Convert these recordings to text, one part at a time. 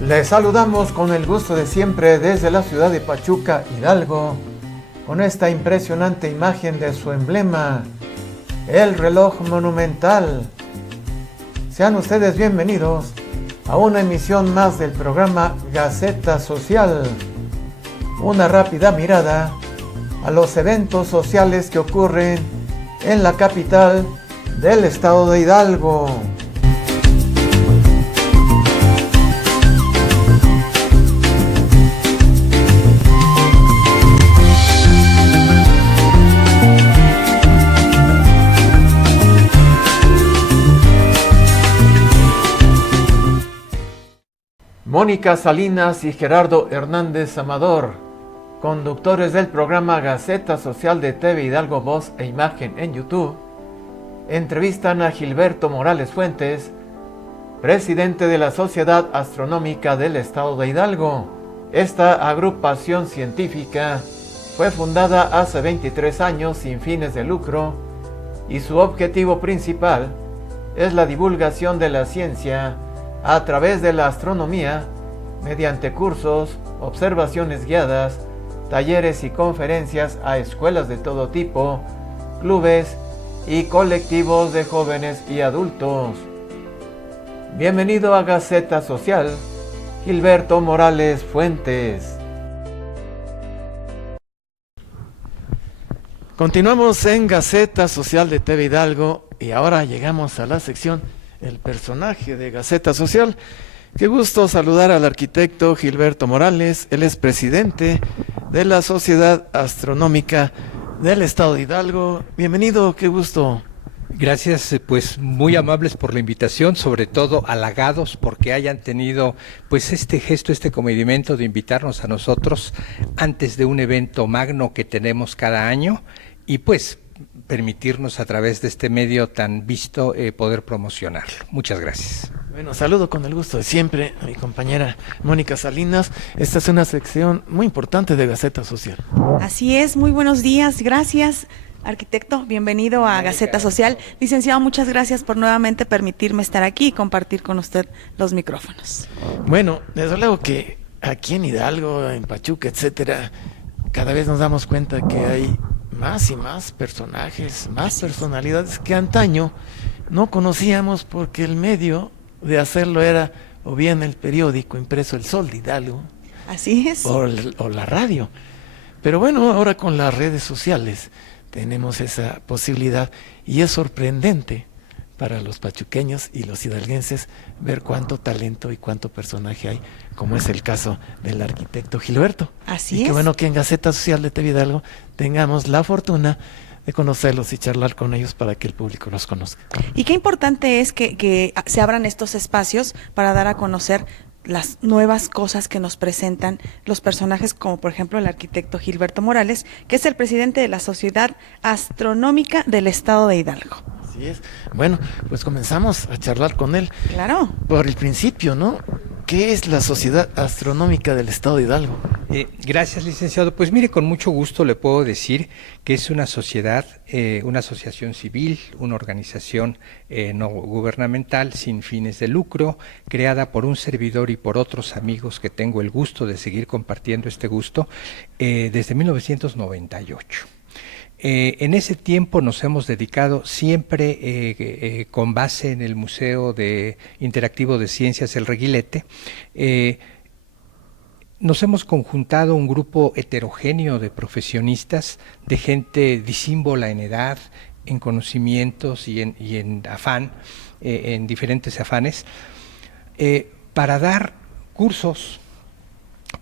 Les saludamos con el gusto de siempre desde la ciudad de Pachuca, Hidalgo, con esta impresionante imagen de su emblema, el reloj monumental. Sean ustedes bienvenidos a una emisión más del programa Gaceta Social. Una rápida mirada a los eventos sociales que ocurren en la capital del estado de Hidalgo. Mónica Salinas y Gerardo Hernández Amador, conductores del programa Gaceta Social de TV Hidalgo Voz e Imagen en YouTube, entrevistan a Gilberto Morales Fuentes, presidente de la Sociedad Astronómica del Estado de Hidalgo. Esta agrupación científica fue fundada hace 23 años sin fines de lucro y su objetivo principal es la divulgación de la ciencia a través de la astronomía, mediante cursos, observaciones guiadas, talleres y conferencias a escuelas de todo tipo, clubes y colectivos de jóvenes y adultos. Bienvenido a Gaceta Social, Gilberto Morales Fuentes. Continuamos en Gaceta Social de TV Hidalgo y ahora llegamos a la sección El personaje de Gaceta Social. Qué gusto saludar al arquitecto Gilberto Morales. Él es presidente de la Sociedad Astronómica del Estado de Hidalgo. Bienvenido, qué gusto. Gracias, pues muy amables por la invitación, sobre todo halagados porque hayan tenido pues este gesto, este comedimento de invitarnos a nosotros antes de un evento magno que tenemos cada año y pues permitirnos a través de este medio tan visto poder promocionarlo. Muchas gracias. Bueno, saludo con el gusto de siempre a mi compañera Mónica Salinas. Esta es una sección muy importante de Gaceta Social. Así es, muy buenos días, gracias. Arquitecto, bienvenido a Gaceta Social. Licenciado, muchas gracias por nuevamente permitirme estar aquí y compartir con usted los micrófonos. Bueno, desde luego que aquí en Hidalgo, en Pachuca, etcétera, cada vez nos damos cuenta que hay más y más personajes, más personalidades que antaño no conocíamos porque el medio de hacerlo era o bien el periódico impreso El Sol de Hidalgo, así es, o la radio. Pero bueno, ahora con las redes sociales tenemos esa posibilidad y es sorprendente para los pachuqueños y los hidalguenses ver cuánto talento y cuánto personaje hay, como es el caso del arquitecto Gilberto. Así y es. qué bueno que en Gaceta Social de TV Hidalgo tengamos la fortuna de conocerlos y charlar con ellos para que el público los conozca. Y qué importante es que se abran estos espacios para dar a conocer las nuevas cosas que nos presentan los personajes, como por ejemplo el arquitecto Gilberto Morales, que es el presidente de la Sociedad Astronómica del Estado de Hidalgo. Así es. Bueno, pues comenzamos a charlar con él. Claro. Por el principio, ¿no? ¿Qué es la Sociedad Astronómica del Estado de Hidalgo? Gracias, licenciado. Pues mire, con mucho gusto le puedo decir que es una sociedad, una asociación civil, una organización no gubernamental sin fines de lucro, creada por un servidor y por otros amigos que tengo el gusto de seguir compartiendo este gusto desde 1998. En ese tiempo nos hemos dedicado siempre con base en el Museo Interactivo de Ciencias El Reguilete. Nos hemos conjuntado un grupo heterogéneo de profesionistas, de gente disímbola en edad, en conocimientos y en afán, en diferentes afanes, para dar cursos,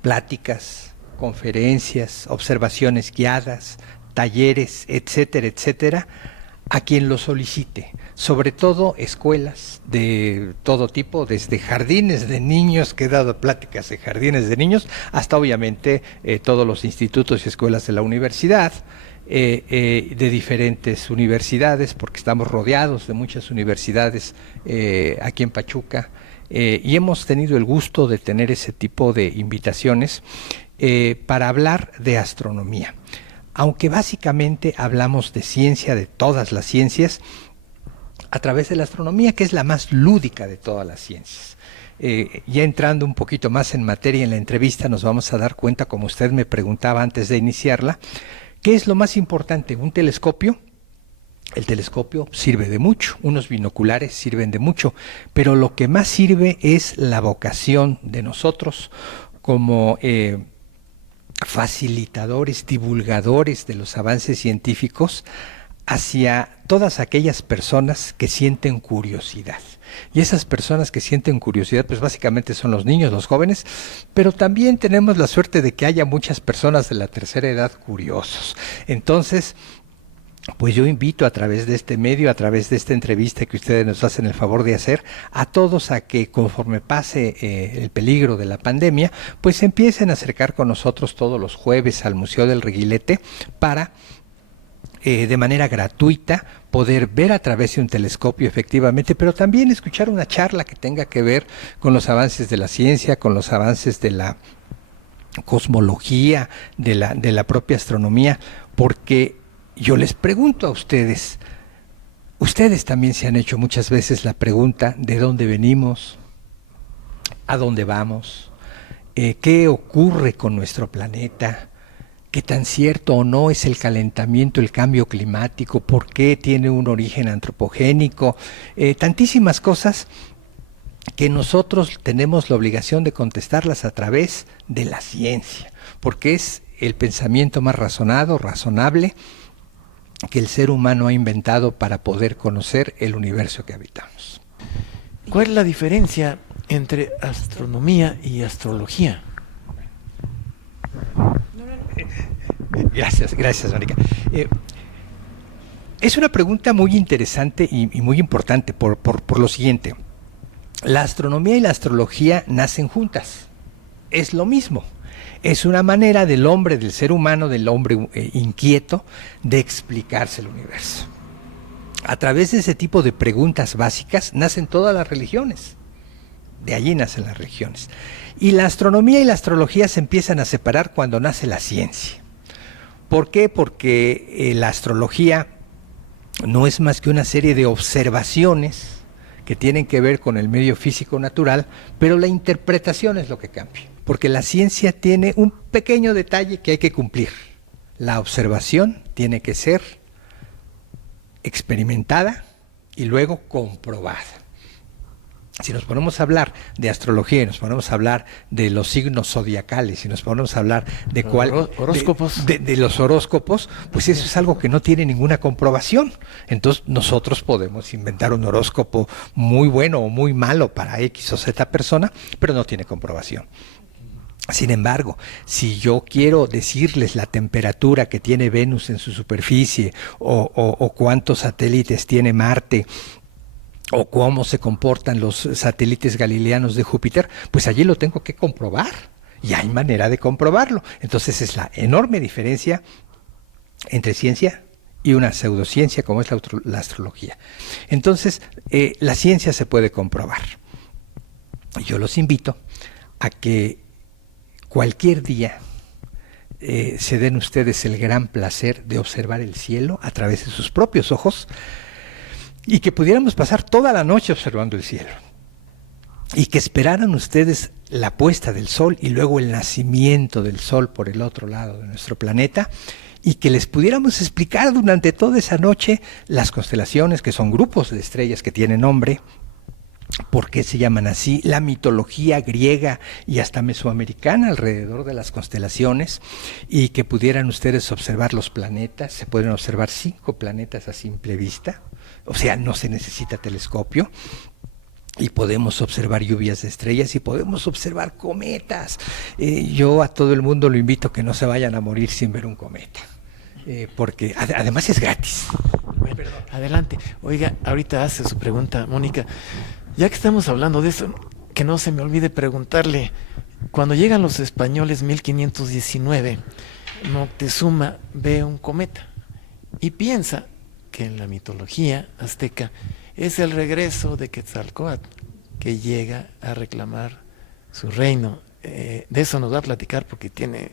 pláticas, conferencias, observaciones guiadas, talleres, etcétera, etcétera, a quien lo solicite, sobre todo escuelas de todo tipo, desde jardines de niños, que he dado pláticas de jardines de niños, hasta obviamente todos los institutos y escuelas de la universidad, de diferentes universidades, porque estamos rodeados de muchas universidades aquí en Pachuca, y hemos tenido el gusto de tener ese tipo de invitaciones para hablar de astronomía. Aunque básicamente hablamos de ciencia, de todas las ciencias, a través de la astronomía, que es la más lúdica de todas las ciencias. Ya entrando un poquito más en materia en la entrevista, nos vamos a dar cuenta, como usted me preguntaba antes de iniciarla, ¿qué es lo más importante? ¿Un telescopio? El telescopio sirve de mucho, unos binoculares sirven de mucho, pero lo que más sirve es la vocación de nosotros como facilitadores, divulgadores de los avances científicos hacia todas aquellas personas que sienten curiosidad. Y esas personas que sienten curiosidad, pues básicamente son los niños, los jóvenes, pero también tenemos la suerte de que haya muchas personas de la tercera edad curiosos. Entonces, pues yo invito a través de este medio, a través de esta entrevista que ustedes nos hacen el favor de hacer, a todos a que conforme pase el peligro de la pandemia, pues empiecen a acercar con nosotros todos los jueves al Museo del Reguilete para de manera gratuita poder ver a través de un telescopio efectivamente, pero también escuchar una charla que tenga que ver con los avances de la ciencia, con los avances de la cosmología, de la propia astronomía, porque yo les pregunto a ustedes, ustedes también se han hecho muchas veces la pregunta de dónde venimos, a dónde vamos, qué ocurre con nuestro planeta, qué tan cierto o no es el calentamiento, el cambio climático, por qué tiene un origen antropogénico, tantísimas cosas que nosotros tenemos la obligación de contestarlas a través de la ciencia, porque es el pensamiento más razonable que el ser humano ha inventado para poder conocer el universo que habitamos. ¿Cuál es la diferencia entre astronomía y astrología? Gracias, Mónica. Es una pregunta muy interesante y muy importante por lo siguiente. La astronomía y la astrología nacen juntas. Es lo mismo. Es una manera del hombre, del ser humano, del hombre inquieto, de explicarse el universo. A través de ese tipo de preguntas básicas nacen todas las religiones. De allí nacen las religiones. Y la astronomía y la astrología se empiezan a separar cuando nace la ciencia. ¿Por qué? Porque la astrología no es más que una serie de observaciones que tienen que ver con el medio físico natural, pero la interpretación es lo que cambia. Porque la ciencia tiene un pequeño detalle que hay que cumplir. La observación tiene que ser experimentada y luego comprobada. Si nos ponemos a hablar de astrología y nos ponemos a hablar de los signos zodiacales y nos ponemos a hablar de horóscopos, de los horóscopos, pues eso es algo que no tiene ninguna comprobación. Entonces nosotros podemos inventar un horóscopo muy bueno o muy malo para X o Z persona, pero no tiene comprobación. Sin embargo, si yo quiero decirles la temperatura que tiene Venus en su superficie o cuántos satélites tiene Marte, o cómo se comportan los satélites galileanos de Júpiter, pues allí lo tengo que comprobar, y hay manera de comprobarlo. Entonces es la enorme diferencia entre ciencia y una pseudociencia como es la astrología. Entonces, la ciencia se puede comprobar. Yo los invito a que cualquier día se den ustedes el gran placer de observar el cielo a través de sus propios ojos, y que pudiéramos pasar toda la noche observando el cielo, y que esperaran ustedes la puesta del sol y luego el nacimiento del sol por el otro lado de nuestro planeta, y que les pudiéramos explicar durante toda esa noche las constelaciones, que son grupos de estrellas que tienen nombre, por qué se llaman así, la mitología griega y hasta mesoamericana alrededor de las constelaciones, y que pudieran ustedes observar los planetas. Se pueden observar 5 planetas a simple vista, o sea, no se necesita telescopio, y podemos observar lluvias de estrellas y podemos observar cometas. Yo a todo el mundo lo invito a que no se vayan a morir sin ver un cometa, porque además es gratis. Bueno, adelante. Oiga, ahorita hace su pregunta, Mónica. Ya que estamos hablando de eso, que no se me olvide preguntarle, cuando llegan los españoles 1519, Moctezuma ve un cometa y piensa que en la mitología azteca es el regreso de Quetzalcóatl, que llega a reclamar su reino. De eso nos va a platicar porque tiene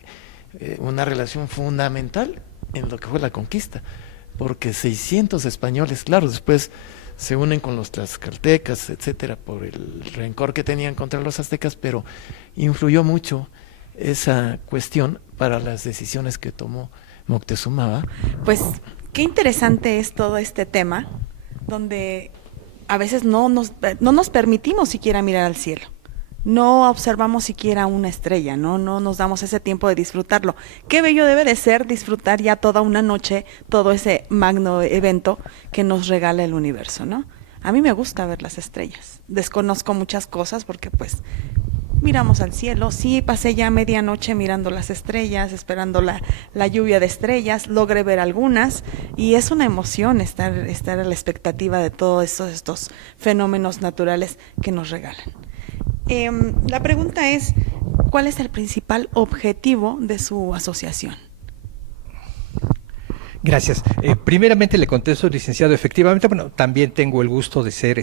una relación fundamental en lo que fue la conquista, porque 600 españoles, claro, después se unen con los tlaxcaltecas, etcétera, por el rencor que tenían contra los aztecas, pero influyó mucho esa cuestión para las decisiones que tomó Moctezuma, ¿va? Pues qué interesante es todo este tema, donde a veces no nos permitimos siquiera mirar al cielo. No observamos siquiera una estrella, no nos damos ese tiempo de disfrutarlo. Qué bello debe de ser disfrutar ya toda una noche, todo ese magno evento que nos regala el universo, ¿no? A mí me gusta ver las estrellas. Desconozco muchas cosas porque pues miramos al cielo. Sí, pasé ya medianoche mirando las estrellas, esperando la lluvia de estrellas, logré ver algunas y es una emoción estar a la expectativa de todos estos fenómenos naturales que nos regalan. La pregunta es, ¿cuál es el principal objetivo de su asociación? Gracias. Primeramente le contesto, licenciado, efectivamente, bueno, también tengo el gusto de ser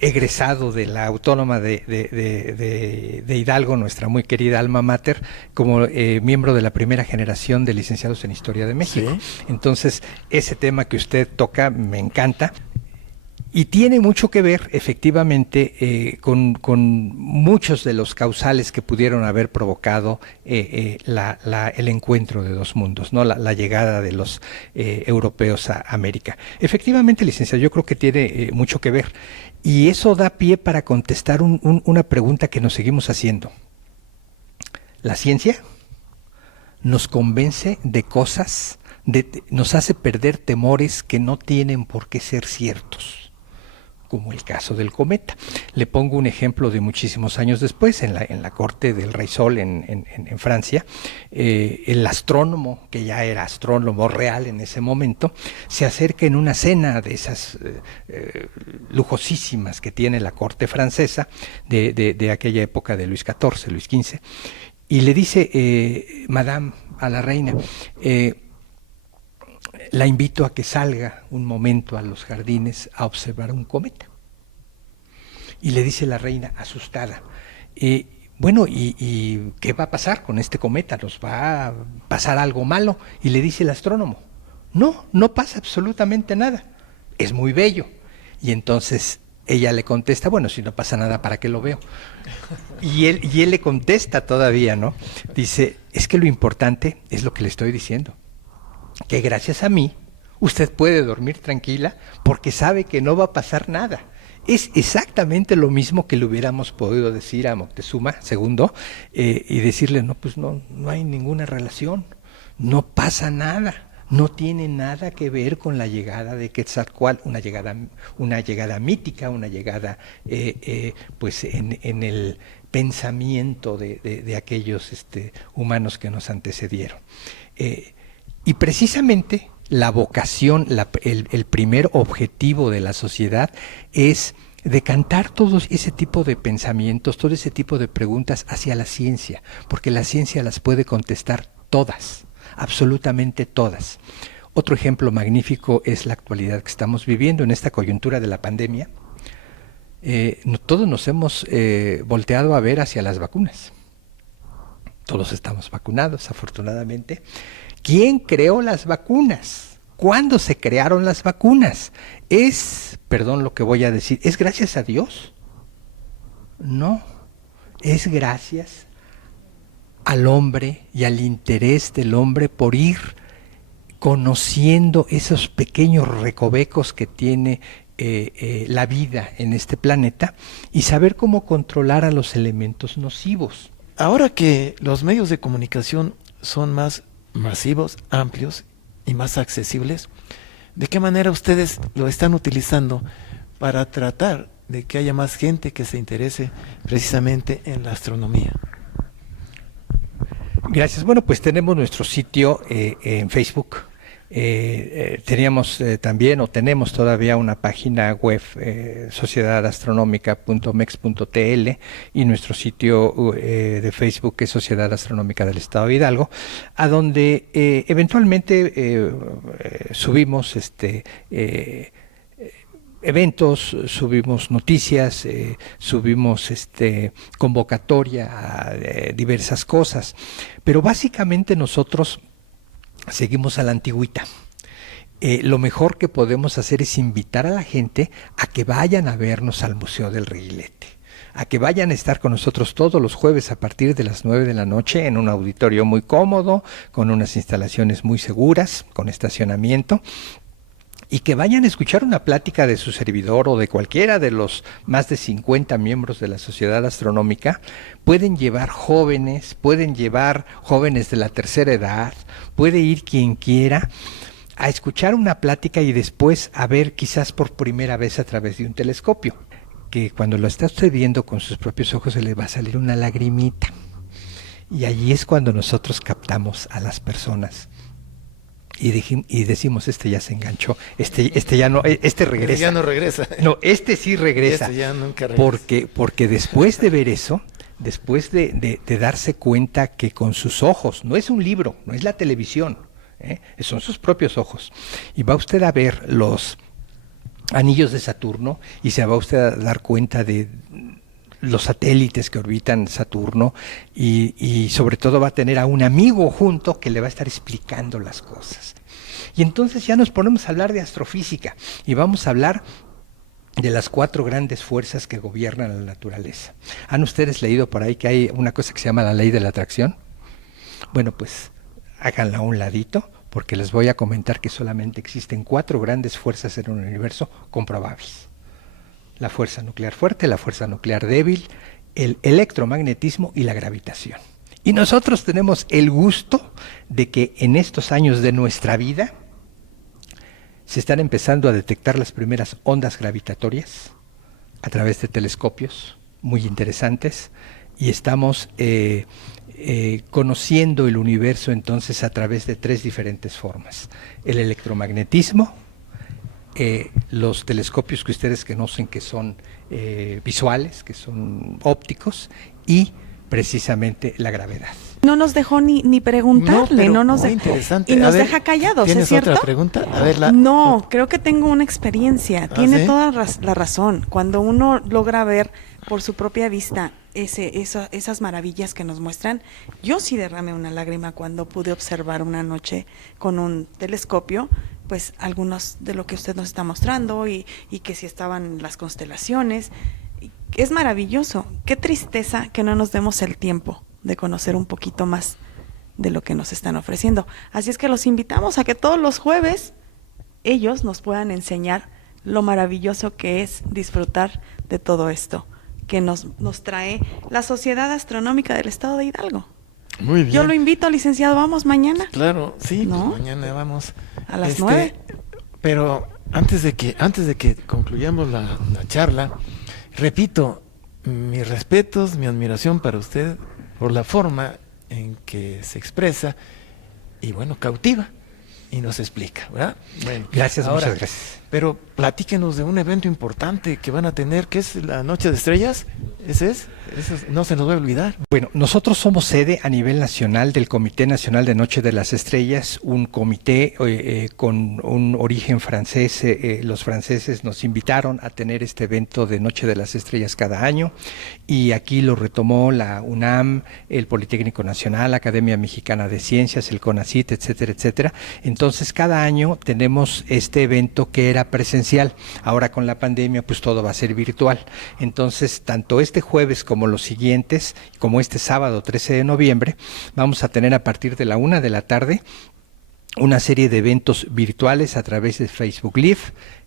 egresado de la Autónoma de Hidalgo, nuestra muy querida alma mater, como miembro de la primera generación de licenciados en Historia de México. ¿Sí? Entonces, ese tema que usted toca me encanta. Y tiene mucho que ver, efectivamente, con muchos de los causales que pudieron haber provocado el encuentro de dos mundos, ¿no? La llegada de los europeos a América. Efectivamente, licenciado, yo creo que tiene mucho que ver. Y eso da pie para contestar una pregunta que nos seguimos haciendo. ¿La ciencia nos convence de cosas, nos hace perder temores que no tienen por qué ser ciertos? Como el caso del cometa. Le pongo un ejemplo de muchísimos años después, en la corte del Rey Sol en Francia, el astrónomo, que ya era astrónomo real en ese momento, se acerca en una cena de esas lujosísimas que tiene la corte francesa de aquella época de Luis XIV, Luis XV, y le dice, Madame, a la reina, la invito a que salga un momento a los jardines a observar un cometa. Y le dice la reina, asustada, bueno, ¿y qué va a pasar con este cometa? ¿Nos va a pasar algo malo? Y le dice el astrónomo, no pasa absolutamente nada, es muy bello. Y entonces ella le contesta, bueno, si no pasa nada, ¿para qué lo veo? Y él le contesta todavía, ¿no? Dice, es que lo importante es lo que le estoy diciendo, que gracias a mí usted puede dormir tranquila porque sabe que no va a pasar nada. Es exactamente lo mismo que le hubiéramos podido decir a Moctezuma II y decirle, no hay ninguna relación, no pasa nada, no tiene nada que ver con la llegada de Quetzalcóatl, una llegada mítica, una llegada pues en el pensamiento de aquellos humanos que nos antecedieron. Y precisamente la vocación, el primer objetivo de la sociedad es decantar todo ese tipo de pensamientos, todo ese tipo de preguntas hacia la ciencia, porque la ciencia las puede contestar todas, absolutamente todas. Otro ejemplo magnífico es la actualidad que estamos viviendo en esta coyuntura de la pandemia. Todos nos hemos volteado a ver hacia las vacunas. Todos estamos vacunados, afortunadamente. ¿Quién creó las vacunas? ¿Cuándo se crearon las vacunas? Perdón lo que voy a decir, ¿es gracias a Dios? No, es gracias al hombre y al interés del hombre por ir conociendo esos pequeños recovecos que tiene la vida en este planeta y saber cómo controlar a los elementos nocivos. Ahora que los medios de comunicación son más masivos, amplios y más accesibles, ¿de qué manera ustedes lo están utilizando para tratar de que haya más gente que se interese precisamente en la astronomía? Gracias. Bueno, pues tenemos nuestro sitio en Facebook. Teníamos también o tenemos todavía una página web sociedadastronómica.mex.tl y nuestro sitio de Facebook es Sociedad Astronómica del Estado de Hidalgo, a donde eventualmente subimos eventos, subimos noticias, subimos convocatoria a diversas cosas, pero básicamente nosotros seguimos a la antigüita. lo mejor que podemos hacer es invitar a la gente a que vayan a vernos al Museo del Reguilete, a que vayan a estar con nosotros todos los jueves a partir de las 9 de la noche en un auditorio muy cómodo, con unas instalaciones muy seguras, con estacionamiento, y que vayan a escuchar una plática de su servidor o de cualquiera de los más de 50 miembros de la Sociedad Astronómica. Pueden llevar jóvenes de la tercera edad, puede ir quien quiera a escuchar una plática y después a ver quizás por primera vez a través de un telescopio, que cuando lo está usted viendo con sus propios ojos se le va a salir una lagrimita. Y allí es cuando nosotros captamos a las personas. Y decimos, este ya se enganchó, este ya no, este regresa. Ya no regresa. No, este sí regresa. Este ya nunca regresa. Porque después de ver eso, después de darse cuenta que con sus ojos, no es un libro, no es la televisión, son sus propios ojos. Y va usted a ver los anillos de Saturno y se va usted a dar cuenta de los satélites que orbitan Saturno y sobre todo va a tener a un amigo junto que le va a estar explicando las cosas. Y entonces ya nos ponemos a hablar de astrofísica y vamos a hablar de las 4 grandes fuerzas que gobiernan la naturaleza. ¿Han ustedes leído por ahí que hay una cosa que se llama la ley de la atracción? Bueno, pues háganla a un ladito, porque les voy a comentar que solamente existen 4 grandes fuerzas en un universo comprobables. La fuerza nuclear fuerte, la fuerza nuclear débil, el electromagnetismo y la gravitación. Y nosotros tenemos el gusto de que en estos años de nuestra vida se están empezando a detectar las primeras ondas gravitatorias a través de telescopios muy interesantes y estamos conociendo el universo entonces a través de 3 diferentes formas. El electromagnetismo, los telescopios que ustedes conocen que son visuales, que son ópticos, y precisamente la gravedad. No nos dejó ni preguntarle, no nos dejó. Interesante. Y nos deja callados, ¿es cierto? ¿Tienes otra pregunta? A ver, No, creo que tengo una experiencia. Tiene ¿sí? toda la razón. Cuando uno logra ver por su propia vista esas maravillas que nos muestran, yo sí derramé una lágrima cuando pude observar una noche con un telescopio, pues algunos de lo que usted nos está mostrando y que si estaban las constelaciones. Es maravilloso. Qué tristeza que no nos demos el tiempo de conocer un poquito más de lo que nos están ofreciendo. Así es que los invitamos a que todos los jueves ellos nos puedan enseñar lo maravilloso que es disfrutar de todo esto que nos trae la Sociedad Astronómica del Estado de Hidalgo. Muy bien. Yo lo invito, licenciado, vamos mañana. Claro, sí, ¿no? Pues mañana vamos. A las 9. Pero antes de que concluyamos la charla, repito, mis respetos, mi admiración para usted por la forma en que se expresa y bueno, cautiva y nos explica, ¿verdad? Bueno, gracias, ahora, muchas gracias. Pero platíquenos de un evento importante que van a tener, que es la Noche de Estrellas. ¿Ese es? Eso no se nos va a olvidar. Bueno, nosotros somos sede a nivel nacional del Comité Nacional de Noche de las Estrellas, un comité con un origen francés. Los franceses nos invitaron a tener este evento de Noche de las Estrellas cada año y aquí lo retomó la UNAM, el Politécnico Nacional, la Academia Mexicana de Ciencias, el CONACYT, etcétera, etcétera. Entonces cada año tenemos este evento que era presencial. Ahora con la pandemia pues todo va a ser virtual. Entonces tanto este jueves como los siguientes, como este sábado 13 de noviembre, vamos a tener a partir de la 1 de la tarde una serie de eventos virtuales a través de Facebook Live,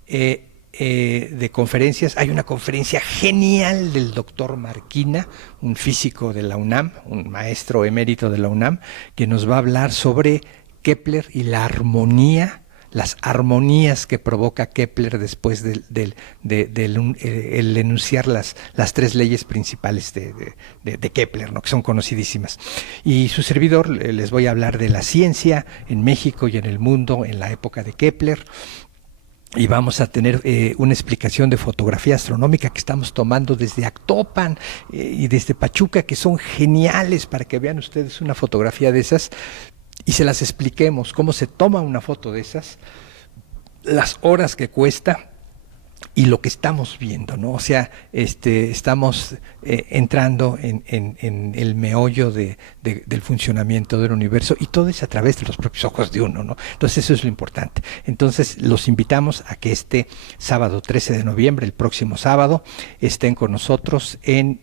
de conferencias. Hay una conferencia genial del doctor Marquina, un físico de la UNAM, un maestro emérito de la UNAM, que nos va a hablar sobre Kepler y la armonía, las armonías que provoca Kepler después del enunciar las 3 leyes principales de Kepler, ¿no? Que son conocidísimas. Y su servidor les voy a hablar de la ciencia en México y en el mundo en la época de Kepler. Y vamos a tener una explicación de fotografía astronómica que estamos tomando desde Actopan y desde Pachuca, que son geniales para que vean ustedes una fotografía de esas y se las expliquemos cómo se toma una foto de esas, las horas que cuesta y lo que estamos viendo, ¿no? O sea, estamos entrando en el meollo del funcionamiento del universo, y todo es a través de los propios ojos de uno, ¿no? Entonces eso es lo importante. Entonces los invitamos a que este sábado 13 de noviembre, el próximo sábado, estén con nosotros en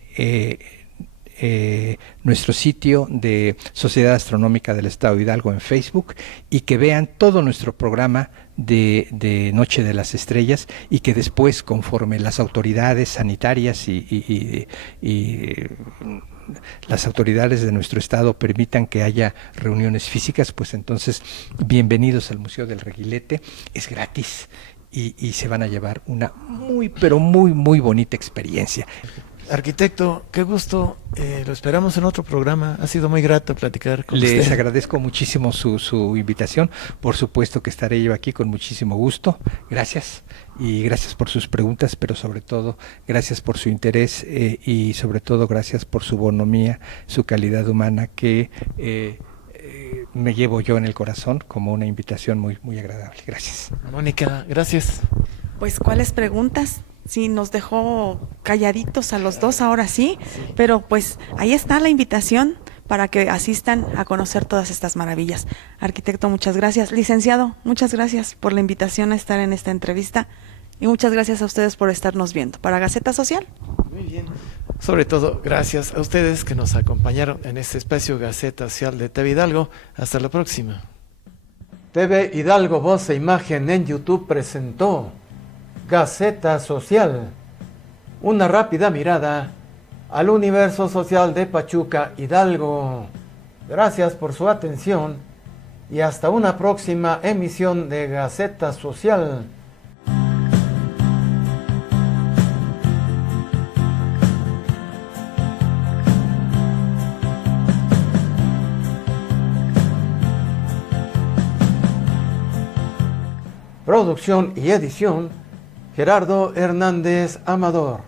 nuestro sitio de Sociedad Astronómica del Estado de Hidalgo en Facebook, y que vean todo nuestro programa de Noche de las Estrellas, y que después, conforme las autoridades sanitarias y las autoridades de nuestro estado permitan que haya reuniones físicas, pues entonces bienvenidos al Museo del Reguilete, es gratis, y se van a llevar una muy, pero muy, muy bonita experiencia. Arquitecto, qué gusto, lo esperamos en otro programa, ha sido muy grato platicar con usted. Les agradezco muchísimo su invitación, por supuesto que estaré yo aquí con muchísimo gusto, gracias, y gracias por sus preguntas, pero sobre todo gracias por su interés, y sobre todo gracias por su bonomía, su calidad humana, que me llevo yo en el corazón como una invitación muy, muy agradable. Gracias. Mónica, gracias. Pues, ¿cuáles preguntas? Sí, nos dejó calladitos a los dos, ahora sí, pero pues ahí está la invitación para que asistan a conocer todas estas maravillas. Arquitecto, muchas gracias. Licenciado, muchas gracias por la invitación a estar en esta entrevista, y muchas gracias a ustedes por estarnos viendo. Para Gaceta Social. Muy bien. Sobre todo, gracias a ustedes que nos acompañaron en este espacio Gaceta Social de TV Hidalgo. Hasta la próxima. TV Hidalgo, voz e imagen en YouTube presentó Gaceta Social, una rápida mirada al universo social de Pachuca, Hidalgo. Gracias por su atención y hasta una próxima emisión de Gaceta Social. Producción y edición, Gerardo Hernández Amador.